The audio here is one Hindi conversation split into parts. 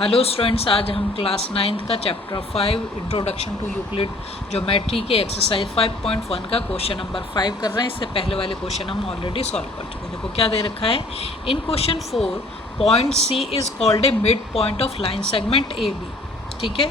हेलो स्टूडेंट्स, आज हम क्लास 9th का chapter 5 introduction to Euclid geometry के एक्सरसाइज 5.1 का क्वेश्चन नंबर 5 कर रहे हैं। इससे पहले वाले क्वेश्चन हम ऑलरेडी सॉल्व कर चुके हैं। देखो क्या दे रखा है in question 4, point C is called a mid point of line segment A B. ठीक है,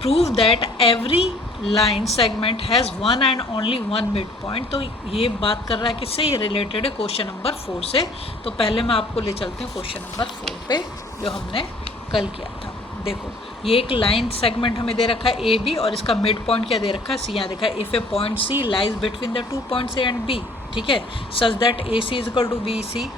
prove that every line segment has one and only one mid point. तो ये बात कर रहा है किससे, ये रिलेटेड है क्वेश्चन नंबर 4 से। तो पहले मैं आपको ले चलती हूँ क्वेश्चन नंबर 4 पे जो हमने कल किया था। देखो ये एक लाइन सेगमेंट हमें दे रखा है ए बी और इसका मिड पॉइंट क्या दे रखा है, सी। यहाँ देखा है if a point C lies between the 2 points A and B. ठीक है, such that A C is equal to B C.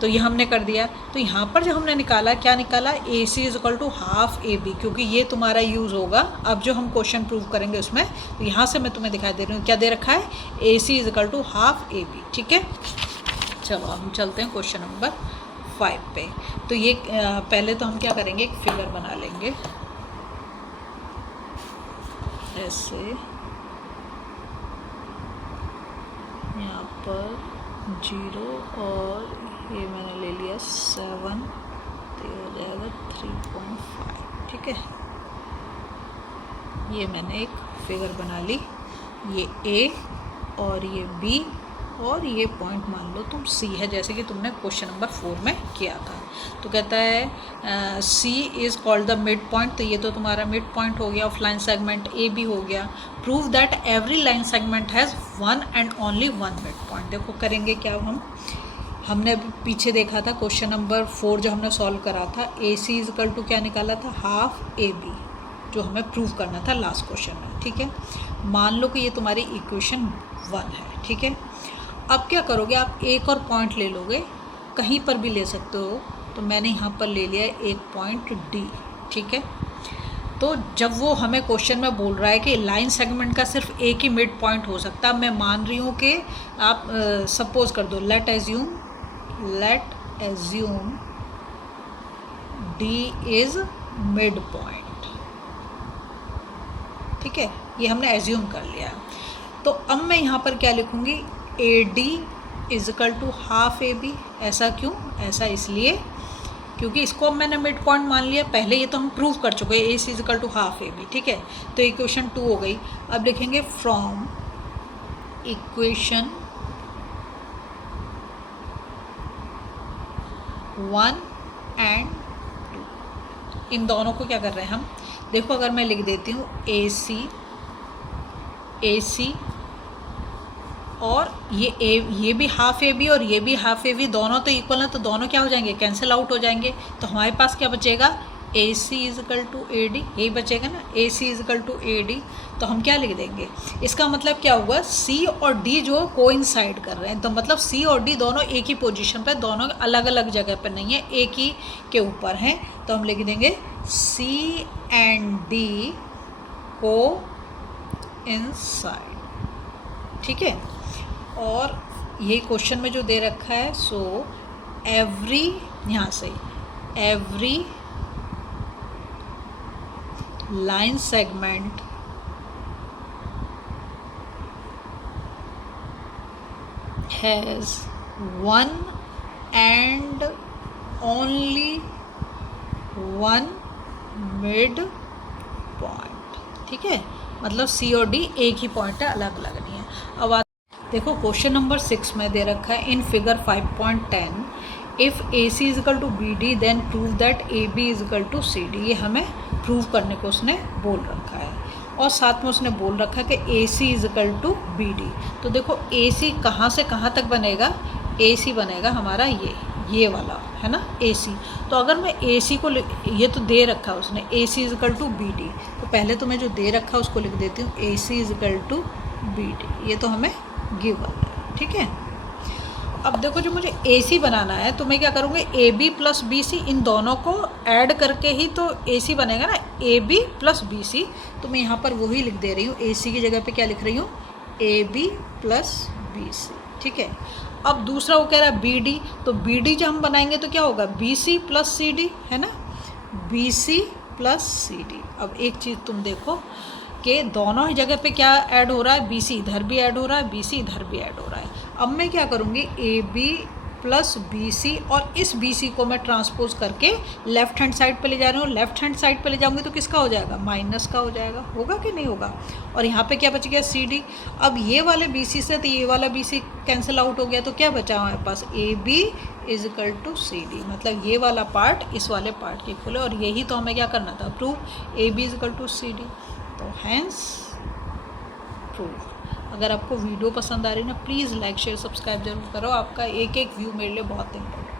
तो ये हमने कर दिया। तो यहाँ पर जो हमने निकाला, क्या निकाला, A C is equal to half A B, क्योंकि ये तुम्हारा यूज़ होगा अब जो हम क्वेश्चन प्रूव करेंगे उसमें। तो यहाँ से मैं तुम्हें दिखाई दे रही हूँ क्या दे रखा है, A C is equal to half A B. ठीक है, चलो हम चलते हैं क्वेश्चन नंबर 5 पे। तो ये पहले तो हम क्या करेंगे, एक फिगर बना लेंगे ऐसे। यहाँ पर 0 और ये मैंने ले लिया 7, तो ये हो जाएगा 3.5। ठीक है, ये मैंने एक फिगर बना ली। ये ए और ये बी और ये पॉइंट मान लो तुम सी है, जैसे कि तुमने क्वेश्चन नंबर 4 में किया था। तो कहता है C is called the mid point. तो ये तो तुम्हारा मिड पॉइंट हो गया of line segment A B हो गया। Prove that every line segment has one and only one mid point. देखो करेंगे क्या हमने अभी पीछे देखा था क्वेश्चन नंबर 4 जो हमने सॉल्व करा था, ए सी इज इक्वल टू क्या निकाला था, हाफ ए बी, जो हमें प्रूव करना था लास्ट क्वेश्चन में। ठीक है, मान लो कि ये तुम्हारी इक्वेशन 1 है। ठीक है, अब क्या करोगे, आप एक और पॉइंट ले लोगे, कहीं पर भी ले सकते हो। तो मैंने यहाँ पर ले लिया है एक पॉइंट डी। ठीक है, तो जब वो हमें क्वेश्चन में बोल रहा है कि लाइन सेगमेंट का सिर्फ एक ही मिड पॉइंट हो सकता है, मैं मान रही हूँ कि आप सपोज कर दो, late assume D is mid point. ठीक है, ये हमने एज्यूम कर लिया। तो अब मैं यहाँ पर क्या लिखूँगी, A D is equal to half A B. ऐसा क्यों, ऐसा इसलिए क्योंकि इसको अब मैंने मिड पॉइंट मान लिया। पहले ये तो हम प्रूव कर चुके हैं, A C is equal to half A B. ठीक है, तो इक्वेशन 2 हो गई। अब लिखेंगे फ्रॉम इक्वेशन 1 एंड 2, इन दोनों को क्या कर रहे हैं हम, देखो अगर मैं लिख देती हूँ ए सी और ये भी हाफ ए बी और ये भी हाफ ए बी, दोनों तो इक्वल है, तो दोनों क्या हो जाएंगे, कैंसिल आउट हो जाएंगे। तो हमारे पास क्या बचेगा, A C is equal to A D, यही बचेगा ना, A C is equal to A D. तो हम क्या लिख देंगे, इसका मतलब क्या हुआ, सी और डी जो कोइंसाइड कर रहे हैं, तो मतलब सी और डी दोनों एक ही पोजीशन पर, दोनों अलग अलग जगह पर नहीं है, एक ही के ऊपर हैं। तो हम लिख देंगे सी एंड डी को इनसाइड। ठीक है, और ये क्वेश्चन में जो दे रखा है, सो एवरी, यहाँ से every line segment has one and only one mid point. ठीक है, मतलब सी और डी एक ही पॉइंट है, अलग अलग नहीं है। अब देखो क्वेश्चन नंबर 6 में दे रखा है in figure 5.10, if A C is equal to B D then prove that A B is equal to C D. ये हमें प्रूव करने को उसने बोल रखा है, और साथ में उसने बोल रखा है कि A C is equal to B D. तो देखो ए सी कहाँ से कहाँ तक बनेगा, ए सी बनेगा हमारा ये वाला है ना, ए सी। तो अगर मैं ए सी को ये तो दे रखा है उसने, A C is equal to B D, तो पहले तो मैं जो दे रखा है उसको लिख देती हूँ, A C is equal to B D, ये तो हमें गिवन है। ठीक है, अब देखो जो मुझे ए सी बनाना है, तो मैं क्या करूँगी, A B plus B C, इन दोनों को ऐड करके ही तो ए सी बनेगा ना, A B plus B C. तो मैं यहाँ पर वही लिख दे रही हूँ, ए सी की जगह पे क्या लिख रही हूँ, A B plus B C. ठीक है, अब दूसरा वो कह रहा है बी डी, तो बी डी जब हम बनाएंगे तो क्या होगा, B C plus C D, है ना, B C plus C D. अब एक चीज़ तुम देखो कि दोनों ही जगह पे क्या ऐड हो रहा है, बी सी इधर भी ऐड हो रहा है, बी सी इधर भी ऐड हो रहा है। अब मैं क्या करूँगी, A B plus B C, और इस बी सी को मैं ट्रांसपोज करके लेफ्ट हैंड साइड पे ले जा रही हूँ। लेफ्ट हैंड साइड पे ले जाऊँगी तो किसका हो जाएगा, माइनस का हो जाएगा, होगा कि नहीं होगा। और यहाँ पे क्या बच गया, सी डी। अब ये वाले बी सी से तो ये वाला बी सी कैंसिल आउट हो गया, तो क्या बचा हमारे पास, A B is equal to C D, मतलब ये वाला पार्ट इस वाले पार्ट के इक्वल है। और यही तो हमें क्या करना था, prove, A B is equal to C D, तो हैंस प्रूव। अगर आपको वीडियो पसंद आ रही है ना, प्लीज़ लाइक शेयर सब्सक्राइब जरूर करो, आपका एक एक व्यू मेरे लिए बहुत इंपॉर्टेंट।